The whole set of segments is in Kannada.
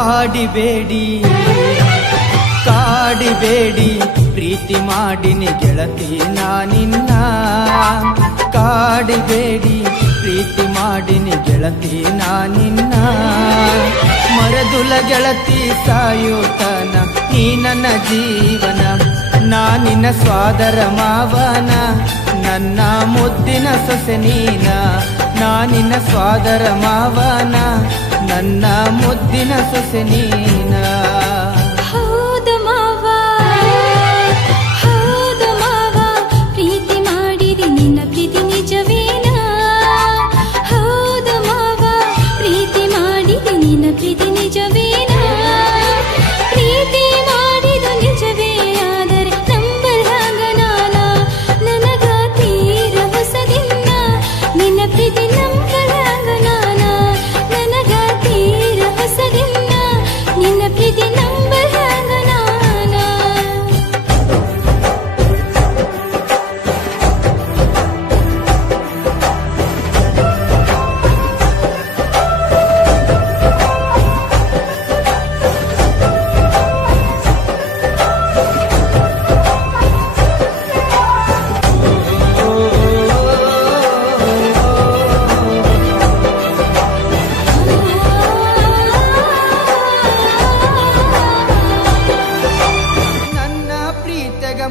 ಕಾಡಿಬೇಡಿ ಕಾಡಿಬೇಡಿ ಪ್ರೀತಿ ಮಾಡಿನಿ ಗೆಳತಿ ನಾನಿನ್ನ ಕಾಡಿಬೇಡಿ ಪ್ರೀತಿ ಮಾಡಿನಿ ಗೆಳತಿ ನಾನಿನ್ನ ಮರದುಲ ಗೆಳತಿ ಸಾಯುತನ ನೀ ನನ್ನ ಜೀವನ ನಾನಿನ್ನ ಸ್ವಾದರ ಮಾವನ ನನ್ನ ಮುದ್ದಿನ ಸೊಸೆ ನೀನ ನಾನಿನ್ನ ಸ್ವಾದರ ಮಾವನ ನನ್ನ ಮುದ್ದಿನ ಸೊಸೆ ನೀನ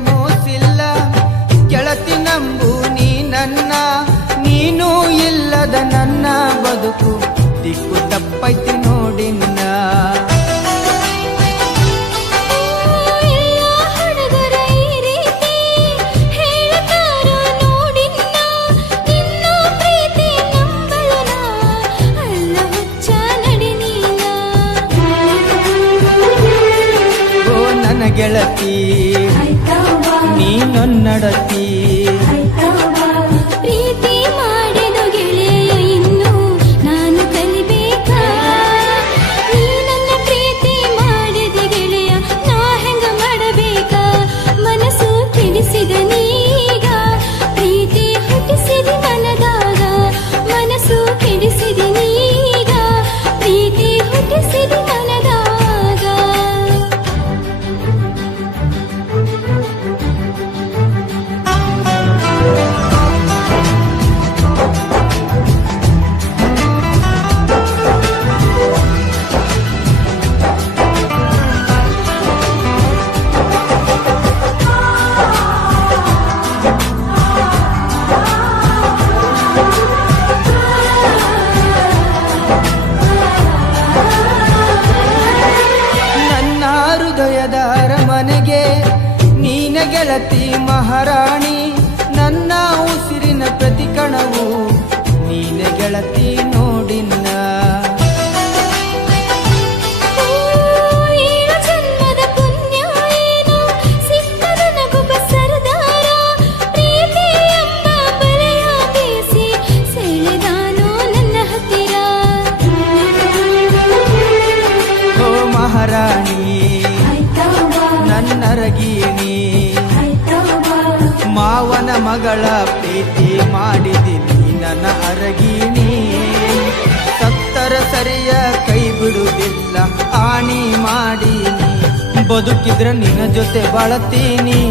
ಮೋಸಿಲ್ಲ ಗೆಳತಿ ನಂಬು ನೀ ನನ್ನ ನೀನು ಇಲ್ಲದ ನನ್ನ ಬದುಕು ದಿಕ್ಕು ತಪ್ಪೈತಿ ನೋಡಿನ್ನ ಗೆಳತಿ ನೀನೊನ್ನಡತಿ ಪ್ರೀತಿ ಮಾಡಿದ ಗೆಳೆಯ ಇನ್ನು ನಾನು ಕಲಿಬೇಕಾ ನೀ ನನ್ನ ಪ್ರೀತಿ ಮಾಡಿದ ಗೆಳೆಯ ನಾ ಹೆಂಗ ಮಾಡಬೇಕಾ ಮನಸ್ಸು ಕೆಡಿಸಿದ ನೀಗ ಪ್ರೀತಿ ಹುಟ್ಟಿಸಿದ ಮನದಾಗ ಮನಸ್ಸು ಕೆಡಿಸಿದ ನೀಗ ಪ್ರೀತಿ ಹುಟ್ಟಿಸಿದ ಮನದಾಗ ಅರಮನೆಗೆ ನೀನ ಗೆಳತಿ ಮಹಾರಾಣಿ ನನ್ನ ಉಸಿರಿನ ಪ್ರತಿ ಕಣವು ನೀನ ಗೆಳತಿ ನೋಡಿನ್ನ ಜನ್ಮದ ಪುಣ್ಯ ಏನು ಸಿಕ್ಕದ ನಗುಬ ಸರದಾರ ಪ್ರೀತಿ ಎಂಬ ಬಲೆಯ ಬೀಸಿ ಸೆಳೆದಾನೋ ನನ್ನ ಹತ್ತಿರ ಓ ಮಹಾರಾಣಿ ನನ್ನರಗೀನಿ ಮಾವನ ಮಗಳ ಪ್ರೀತಿ ಮಾಡಿದಿನಿ ನನ್ನ ಅರಗೀನಿ ಸತ್ತರ ಸರಿಯ ಕೈ ಬಿಡುವುದಿಲ್ಲ ಆಣಿ ಮಾಡೀನಿ ಬದುಕಿದ್ರ ನಿನ್ನ ಜೊತೆ ಬಾಳತೀನಿ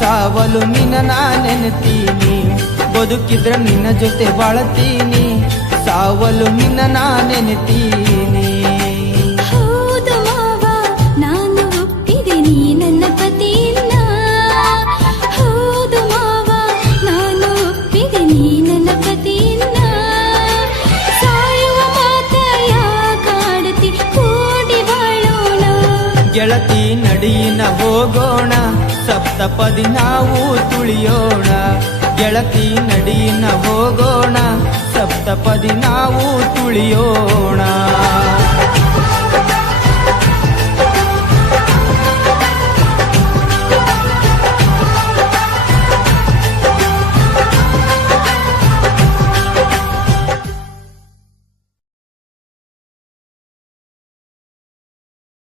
ಸಾವಲು ನಿನ್ನ ನಾ ನೆನೆತೀನಿ ಬದುಕಿದ್ರ ನಿನ್ನ ಜೊತೆ ಬಾಳತೀನಿ ಸಾವಲು ನಿನ್ನ ನಾ ನೆನೆತೀನಿ ಗೆಳತಿ ನಡಿಯಿನ ಹೋಗೋಣ ಸಪ್ತಪದಿ ನಾವು ತುಳಿಯೋಣ ಗೆಳತಿ ನಡಿಯಿನ ಹೋಗೋಣ ಸಪ್ತಪದಿ ನಾವು ತುಳಿಯೋಣ